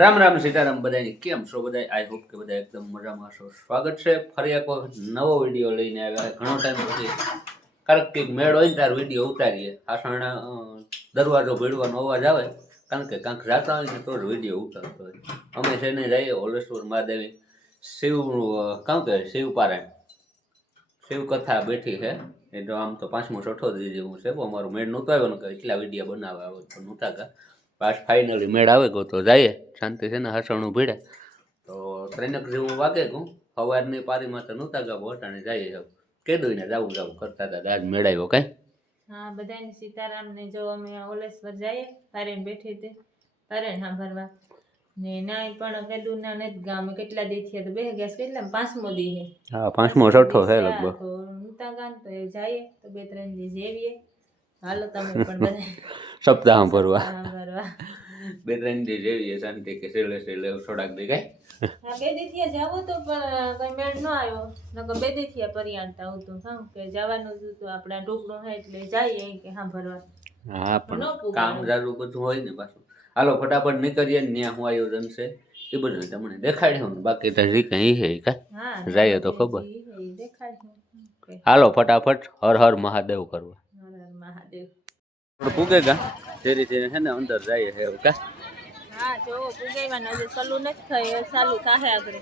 રામ રામ સીતારામ બધાની કેમ છો બધા આઈ હોપ કે બધા એકદમ મજામાં છો સ્વાગત છે. ફરી એક વખત નવો વીડિયો લઈને આવ્યા ઘણો ટાઈમ પછી કારણ કે મેળ હોય ને ત્યારે વીડિયો ઉતારીએ. આસણ દરવાજો ભીડવાનો અવાજ આવે, કારણ કે કાંક જાતા હોય ને તો જ વીડિયો ઉતારતો હોય. અમે છે ને જઈએ ઓલેશ્વર મહાદેવી શિવ કાં કે શિવ પારાયણ. શિવ કથા બેઠી છે. એ તો આમ તો પાંચમો, છઠ્ઠો દીધી હું છે. અમારું મેળ નહોતો આવ્યો ને કે એટલા વીડિયો બનાવવા આવે તો નહોતા પાસ ફાઇનલી મેળ આવે કહું તો જઈએ. શાંતિ છે ને હસણું ભીડે. તો ત્રણક જેવું વાગે કહું સવારની પારીમાં તો નહોતા ગાવ વટાણે જઈએ જાવ કીધું ને જાવું જાવું કરતા હતા આજ મેળાયો કાંઈ. હા બધાને સીતારામ ને જો અમે ઓલેશ્વર જઈએ પારેણ બેઠી હતી પારેણ સાંભળવા. ને નાય પણ કીધું ના નથી ગામ કેટલા દી થયા તો બે ગેસ કેટલા? પાંચમો દી છે હા પાંચમો છઠ્ઠો છે લગભગ. તો નહોતા ગામ તો એ જઈએ તો બે ત્રણ દી જેવીએ. હાલો તમે પણ બધા સપ્તાહ ભરવા બે ત્રણ દી જેવી શાંતિ કે સેલે સેલે થોડાક દી કાંઈ બે દી થયા જાવું તો પણ કઈ મેળ ન આવ્યો. નકર બે દી થયા પરિયાણતા આવતું હા કે જવાનું હતું તો આપણા ટુકડો હોય એટલે જઈએ કે સાંભળવા હા પણ કામ જારું બધું હોય ને પાછું. હાલો ફટાફટ નીકળીએ ને ત્યાં હું આયોજન છે એ બધું તમને દેખાડ્યું ને બાકી તો હજી કંઈ છે કા જાય હા તો ખબર. હાલો ફટાફટ હર હર મહાદેવ કરવા. હર હર મહાદેવ. પૂગે ગા. ધીરે ધીરે છે ને અંદર જાય હે એવું કા? હા જો પુગાઈવાનું હજી ચાલુ નથી થઈ ચાલુ થાહે આગળ.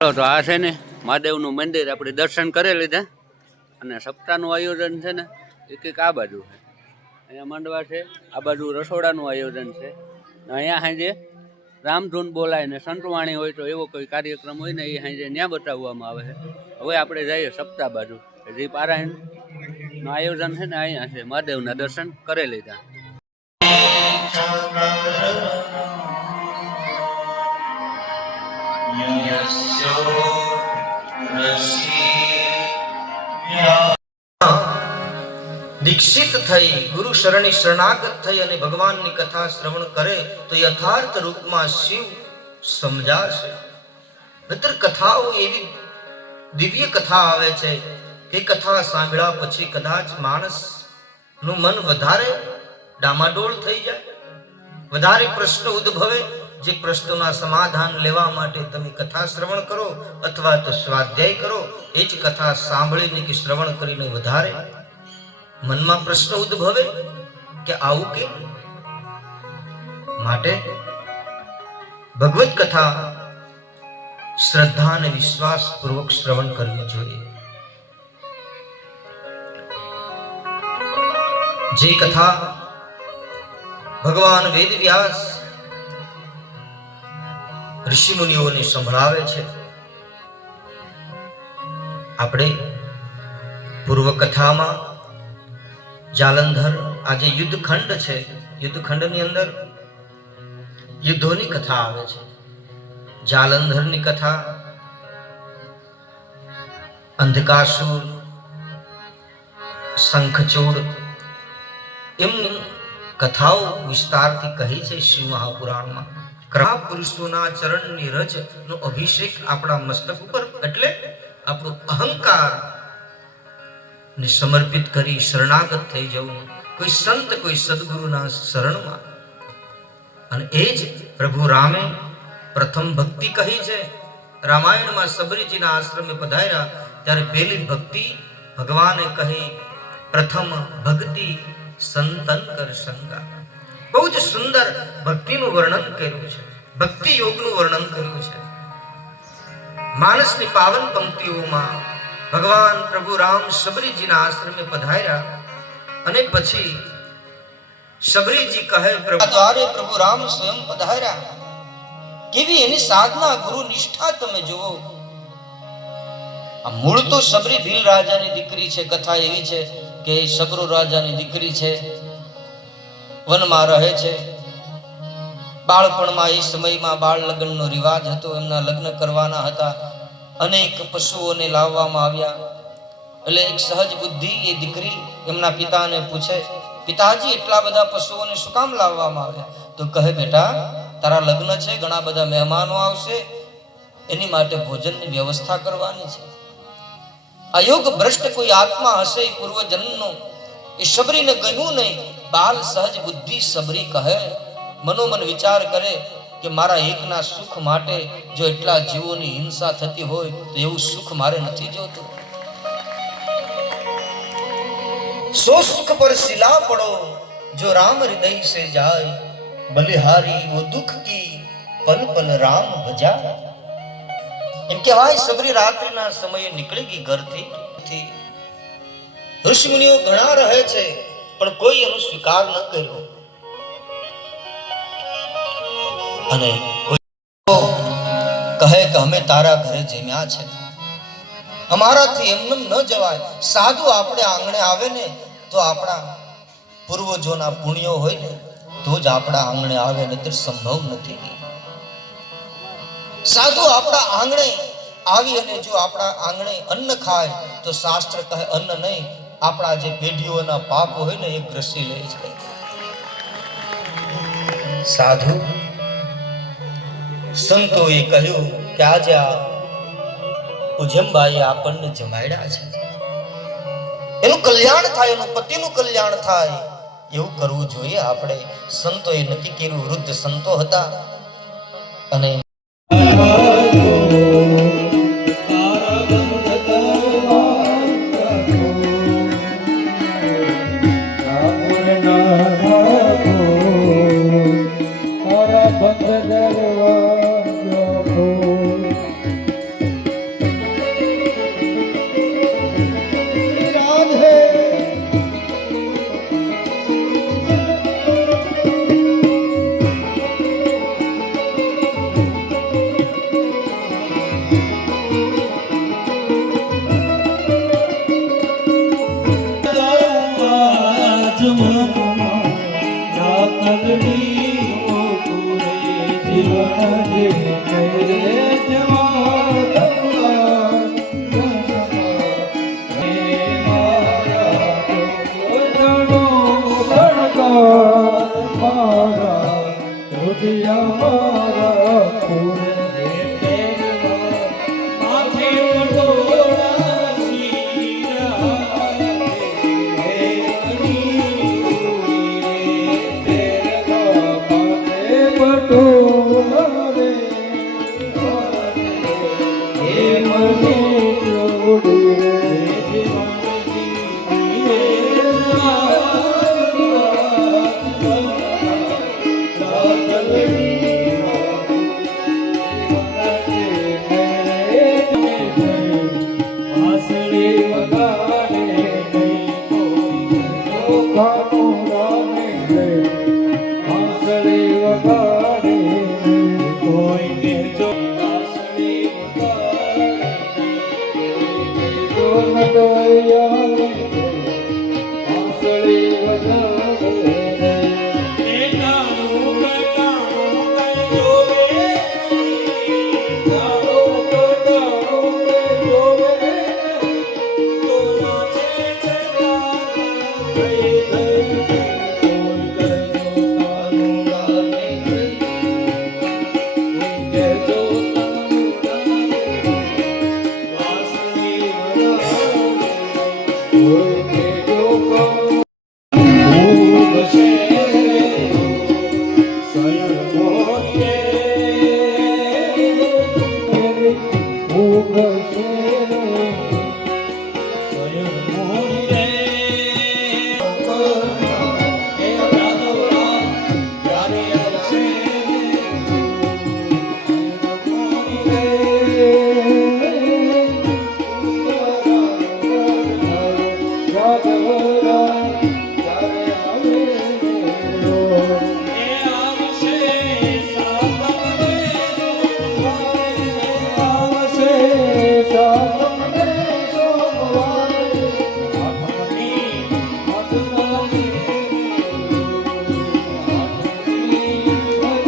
ચાલો તો આ છે ને મહાદેવનું મંદિર. આપણે દર્શન કરી લીધા અને સપ્તાહનું આયોજન છે ને, એક એક આ બાજુ છે. અહીંયા માંડવા છે, આ બાજુ રસોડાનું આયોજન છે. અહીંયા સાંજે રામધૂન બોલાય ને સંતવાણી હોય તો એવો કોઈ કાર્યક્રમ હોય ને એ સાંજે ત્યાં બતાવવામાં આવે છે. હવે આપણે જઈએ સપ્તાહ બાજુ. જે પારાયણનું આયોજન છે ને અહીંયા છે. મહાદેવના દર્શન કરી લીધા. દીક્ષિત થઈ, ગુરુ શરણી શરણાગત થઈ અને ભગવાનની કથા શ્રવણ કરે, તો યથાર્થ રૂપમાં શિવ સમજાશે. નતર કથાઓ એવી દિવ્ય કથા આવે છે કે કથા સાંભળ્યા પછી કદાચ માણસનું મન વધારે ડામાડોળ થઈ જાય. વધારે પ્રશ્ન ઉદ્ભવે, જે પ્રશ્નોના સમાધાન લેવા માટે તમે કથા શ્રવણ કરો અથવા તો સ્વાધ્યાય કરો, એ જ કથા સાંભળીને કે શ્રવણ કરીને વધારે મનમાં પ્રશ્ન ઉદ્ભવે કે આવું કે માટે ભગવત કથા શ્રદ્ધા અને વિશ્વાસ પૂર્વક શ્રવણ કરવી જોઈએ. જે કથા ભગવાન વેદ વ્યાસ ઋષિ મુનિઓને સંભળાવે છે, આપણે પૂર્વ કથામાં જાલંધર આજે યુદ્ધખંડ છે. યુદ્ધખંડની અંદર યુદ્ધોની કથા આવે છે. જાલંધરની કથા, અંધકાસુર, શંખચૂડ, એમની કથાઓ વિસ્તારથી કહી છે શિવ મહાપુરાણમાં. ક્રા પુરુષોના ચરણની રજ નો અભિષેક આપણા મસ્તક ઉપર, એટલે આપણો અહંકાર ને સમર્પિત કરી શરણાગત થઈ જવું. કોઈ સંત, કોઈ સદગુરુના શરણમાં. અને એ જ પ્રભુ રામે પ્રથમ ભક્તિ કહી છે. રામાયણમાં સબરીજીના આશ્રમે પધાર્યા, ત્યારે પહેલી ભક્તિ ભગવાને કહી, પ્રથમ ભક્તિ સંતન કર સંગા. બહુ જ સુંદર ભક્તિનું વર્ણન કર્યું છે. ભક્તિ યોગનું વર્ણન કર્યું છે. માનસની પાવન પંક્તિઓમાં ભગવાન પ્રભુ રામ શબરીજીના આશ્રમે પધાર્યા અને પછી શબરીજી કહે, પ્રભુ. દ્વારે પ્રભુ રામ સ્વયં પધાર્યા. કેવી એની સાધના ગુરુ નિષ્ઠા તમે જુઓ. આ મૂળ તો સબરી ભીલ રાજાની દીકરી છે, કથા એવી છે કે એ સબરુ રાજાની દીકરી છે, વનમાં રહે છે. બાળપણમાં એ સમયમાં બાળ લગ્નનો રિવાજ હતો, એમના લગ્ન કરવાના હતા. અનેક પશુઓને લાવવામાં આવ્યા. એટલે એક સહજ બુદ્ધિ એ દીકરી એમના પિતાને પૂછે, પિતાજી, એટલા બધા પશુઓને શું કામ લાવવામાં આવ્યા? તો કહે, બેટા, તારા લગ્ન છે, ઘણા બધા મહેમાનો આવશે. એની માટે ભોજનની વ્યવસ્થા કરવાની છે. અયોગ ભ્રષ્ટ કોઈ આત્મા હશે પૂર્વજન્મનો. એ સબરીને ગયું નહીં, બાલ સહજ બુદ્ધિ સબરી કહે. મનોમન વિચાર કરે કે મારા એકના સુખ માટે જો એટલા જીવોની હિંસા થતી હોય, તો એવું સુખ મારે નથી જોતું. સો સુખ પર શિલા પડો, જો રામ હૃદય સે જાય, બલિહારી વો દુઃખ કી પલ પલ રામ ભજા એમ કહેવાય, સબરી રાત્રિના સમયે નીકળી ગઈ ઘરથી. ઋષિમુનિઓ ઘણા રહે છે, પણ કોઈ એનો સ્વીકાર ન કર્યો. અને કહે કે અમે તારા ઘરે જમ્યા છે. અમારાથી એમનેમ ન જવાય. સાધુ આપણે આંગણે આવે ને તો આપણા પૂર્વજોના પુણ્યો હોય ને તો જ આપણા આંગણે આવે, નહીતર સંભવ નથી. સાધુ આપણા આંગણે આવી અને જો આપણા આંગણે અન્ન ખાય, તો શાસ્ત્ર કહે અન્ન નહીં, આપણા જે પેઢીઓના પાપ હોય ને એ ગ્રસી લે છે. સાધુ સંતોએ કહ્યું કે આજે આ ઉજમબાઈએ આપણને જમાડ્યા છે. એનું કલ્યાણ થાય, એનું પતિનું કલ્યાણ થાય, એવું કરવું જોઈએ. આપણે સંતોએ નક્કી કર્યું, વૃદ્ધ સંતો હતા. અને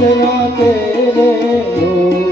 સેવા તેરે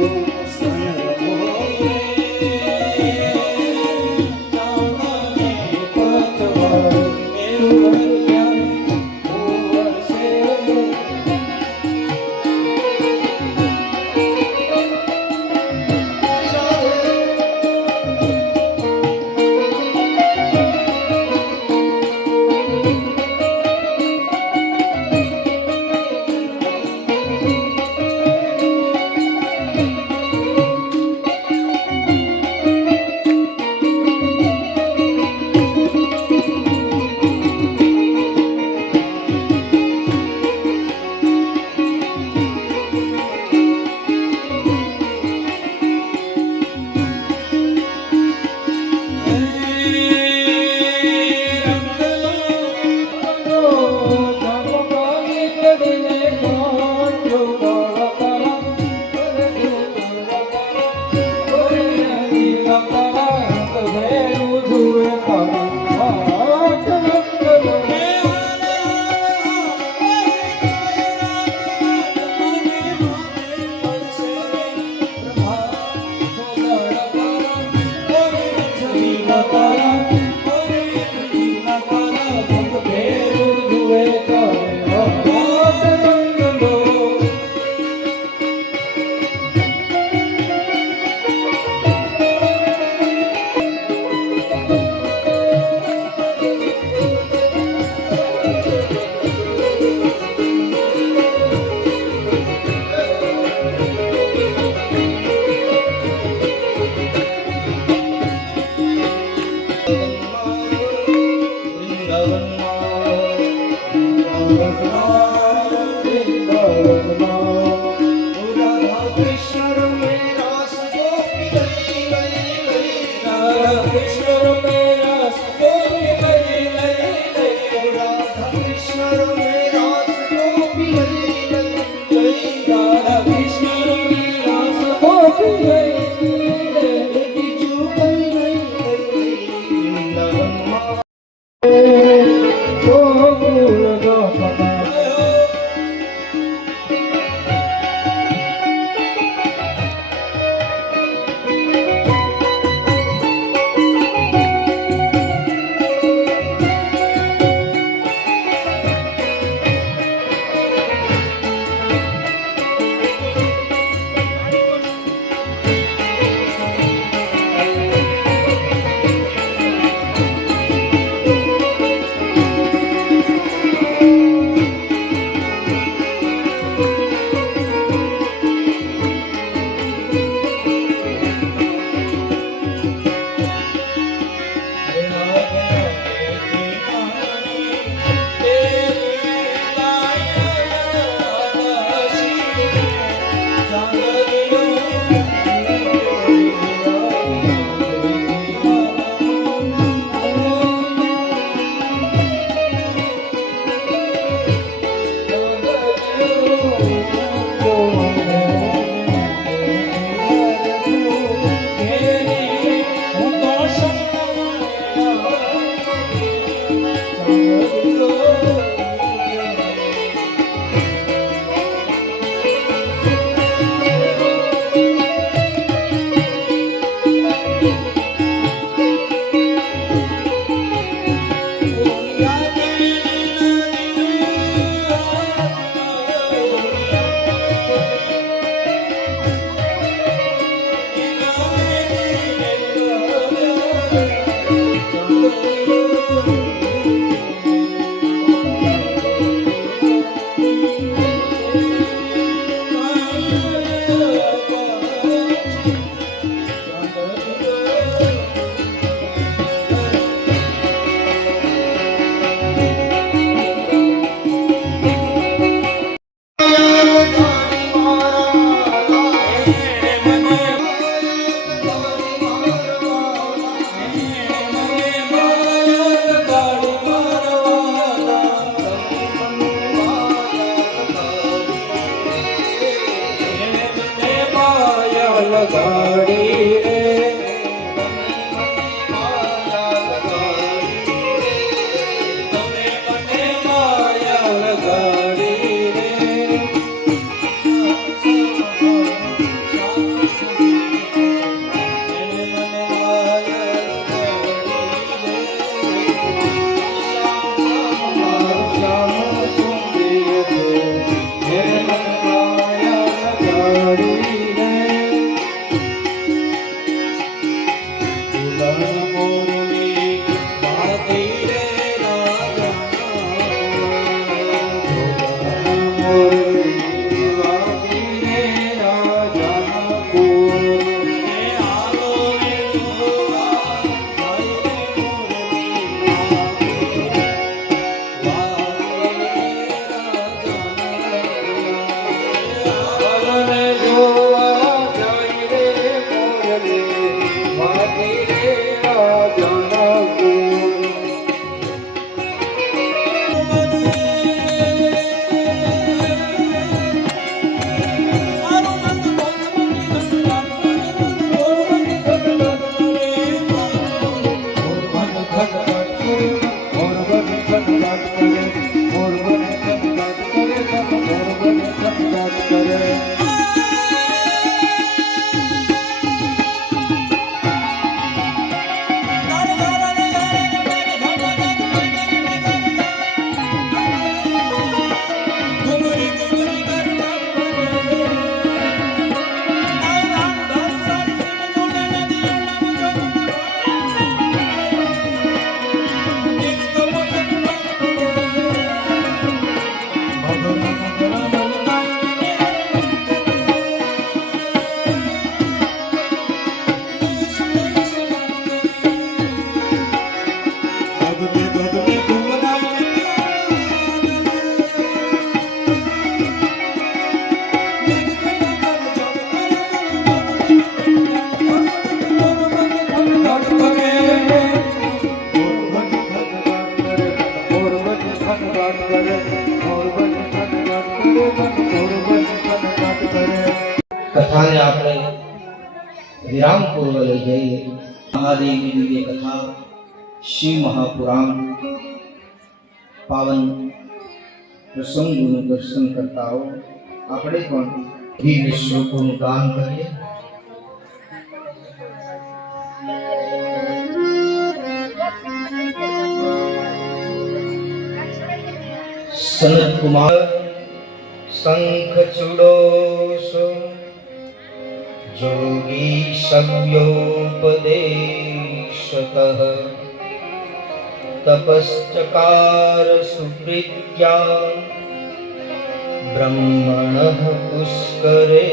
કથાને આપણે વિરામ પૂર્વ લઈ જઈએ મહાદેવની દિવ્ય કથા શિવ મહાપુરાણ પાવન પ્રસંગોનું દર્શન કરતા હો આપણે પણ દિવ્ય શ્લોકોનું ગાન કરીએ સનત કુમાર શંખ ચૂડોસો योगी ी तपश्चकार तपश्चकारसुप्रीत्या ब्रह्मणः पुष्करे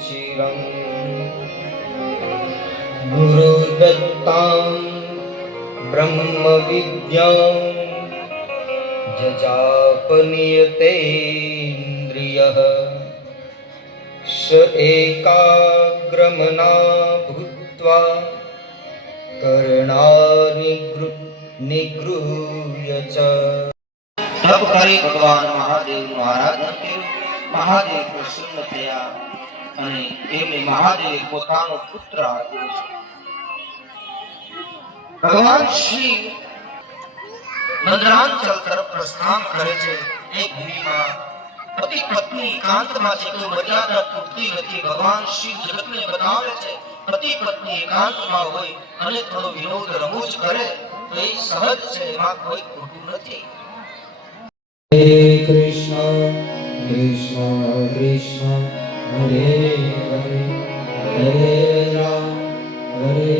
चिरम्। गुरुदत्तां ब्रह्मविद्यां जापनीयतेन्द्रियः स एकाग्रमना भूत्वा कर्णानिगृ निगृह्य च તપ કરી ભગવાન મહાદેવનું આરાધના કર્યું મહાદેવ પ્રસન્ન થયા અને એમને મહાદેવે પોતાનો પુત્ર આપ્યો છે ભગવાન શ્રી નજરાંચલ તરફ પ્રસ્થાન કરે છે એ ભૂમિમાં પતિ પત્ની એકાંતમાં કોઈ મર્યાદા તૂટતી નથી. ભગવાન શિવ જગતને બતાવે છે, પતિ પત્ની એકાંતમાં હોય અને થોડો વિનોદ રમૂજ કરે, તો એ સહજ છે, એમાં કોઈ ખોટું નથી. હરે કૃષ્ણ કૃષ્ણ કૃષ્ણ, હરે હરે હરે રામ, હરે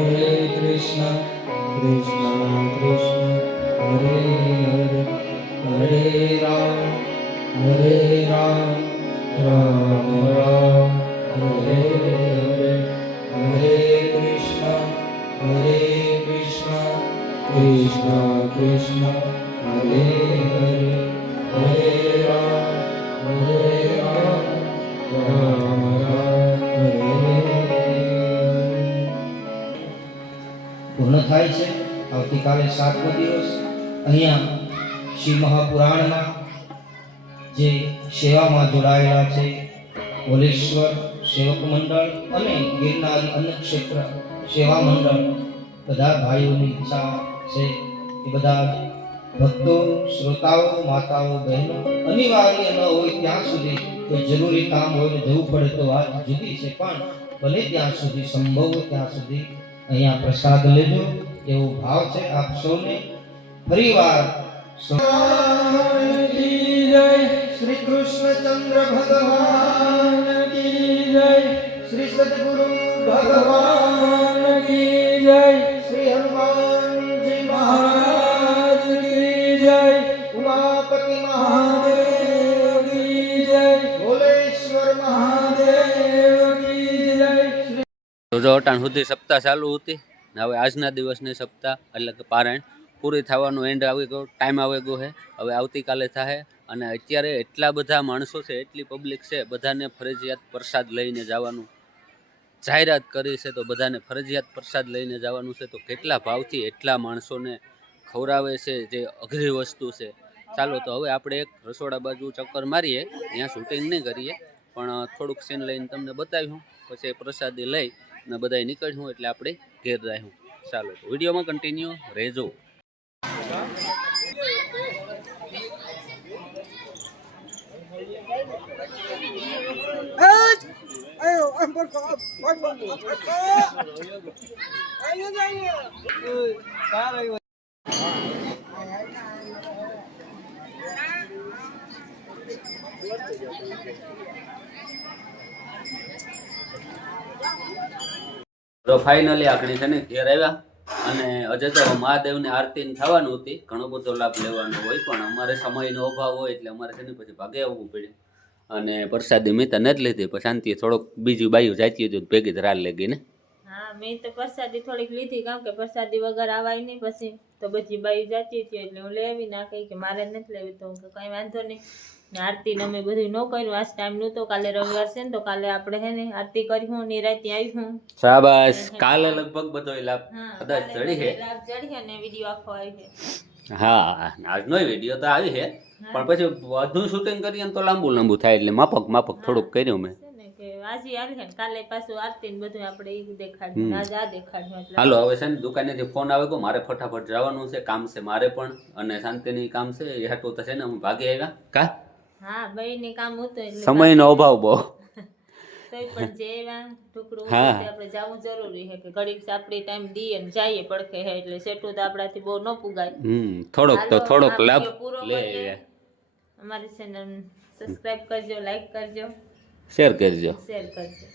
Hare Krishna, Krishna Krishna, Hare Hare, Hare Ram, Hare Ram, Hare Hare, Hare Krishna, Hare Krishna, Krishna Krishna, Hare Hare. પૂર્ણ થાય છે. આવતીકાલે સાતમો દિવસ. અહીંયા શિવ મહાપુરાણમાં જે સેવામાં જોડાયેલા છે, ભોલેશ્વર સેવક મંડળ અને ગિરનારી અન્નક્ષેત્ર સેવા મંડળ, બધા ભાઈઓની ઈચ્છા છે એ બધા ભક્તો, શ્રોતાઓ, માતાઓ, બહેનો અનિવાર્ય ન હોય ત્યાં સુધી કોઈ જરૂરી કામ હોય જવું પડે તો વાત જુદી છે, પણ ભલે ત્યાં સુધી સંભવ ત્યાં સુધી અહીંયા પ્રસાદ લેજો એવો ભાવ છે આપ સૌને. ફરીવાર શ્રી કૃષ્ણચંદ્ર ભગવાન કી જય. શ્રી સદગુરુ ભગવાન કી જય. તો જો સુધી સપ્તાહ ચાલુ હતી હવે આજના દિવસની સપ્તાહ એટલે કે પારાયણ પૂરી થવાનો એન્ડ આવી ગયો ટાઈમ આવી ગયો છે. હવે આવતીકાલે થાય અને અત્યારે એટલા બધા માણસો છે, એટલી પબ્લિક છે, બધાને ફરજિયાત પ્રસાદ લઈને જવાનું. જાહેરાત કરી છે તો બધાને ફરજિયાત પ્રસાદ લઈને જવાનું છે તો કેટલા ભાવથી એટલા માણસોને ખવડાવે છે જે અઘરી વસ્તુ છે. ચાલો તો હવે આપણે એક રસોડા બાજુ ચક્કર મારીએ, ત્યાં શૂટિંગ નહીં કરીએ, પણ થોડુંક સીન લઈને તમને બતાવ્યું, પછી પ્રસાદી લઈ અને બધાય નીકળ્યું એટલે આપણે ઘેર રહ્યું ચાલો વિડીયોમાં કન્ટિન્યુ રહેજો તો ફાઇનલી આપણે છે ને ઘેર આવ્યા અને અજય તો મહાદેવની આરતીને થવાનું હતી. ઘણો બધો લાભ લેવાનો હોય, પણ અમારે સમયનો અભાવ હોય એટલે અમારે છે ને પછી ભાગે આવવું પડે. અને પ્રસાદી મેં તો નથી લીધી, પણ શાંતિ થોડોક બીજી બાયું જાતી હતી, ભેગી જ રાલ લાગી ને હા, મેં તો પ્રસાદી થોડીક લીધી, કારણ કે પ્રસાદી વગર આવાય નહીં પછી. તો બધી બાઈ જાતી હતી એટલે હું લેવી, ના કહી કે મારે નથી લેવી, તો કાંઈ વાંધો નહીં. ને અમે બધું ન કર્યું. આજ ટાઈમ નહોતો કાલે રવિવાર છે ને તો કાલે આપણે હે ને આરતી કર્યું નિરાતી આવ્યું શાબાશ. કાલે લગભગ બધો લાભ કદાચ ચડી છે લાભ ચડી છે ને વીડિયો આખો આવી છે હા આજનો વીડિયો તો આવી છે પણ પછી વધુ શૂટિંગ કરીએ તો લાંબુ લાંબુ થાય એટલે માફક માફક થોડુંક કર્યું મેં. ને આજે છે કાલે પાછું આરતી ને બધું આપણે એ દેખાડ્યું. આજે આ દેખાડ્યું હાલો હવે છે ને દુકાનેથી ફોન આવે ગયો મારે ફટાફટ જવાનું છે કામ છે મારે પણ અને શાંતિની કામ છે એ હાટું તો છે ને હું ભાગી આવ્યા. કા? હા ભાઈ ને કામ હતું એટલે સમયનો અભાવ બહુ. તોય પણ જે ટુકડું હા. આપણે જવું જરૂરી છે કે ઘડીક આપણે ટાઈમ દઈએ ને જઈએ પડખે હે એટલે સેટું તો આપણાથી બહુ ન પુગાય. હમ થોડોક તો થોડોક લાભ લે. અમારી ચેનલ સબસ્ક્રાઇબ કરજો લાઈક કરજો. શેર કરજો. શેર કરજો.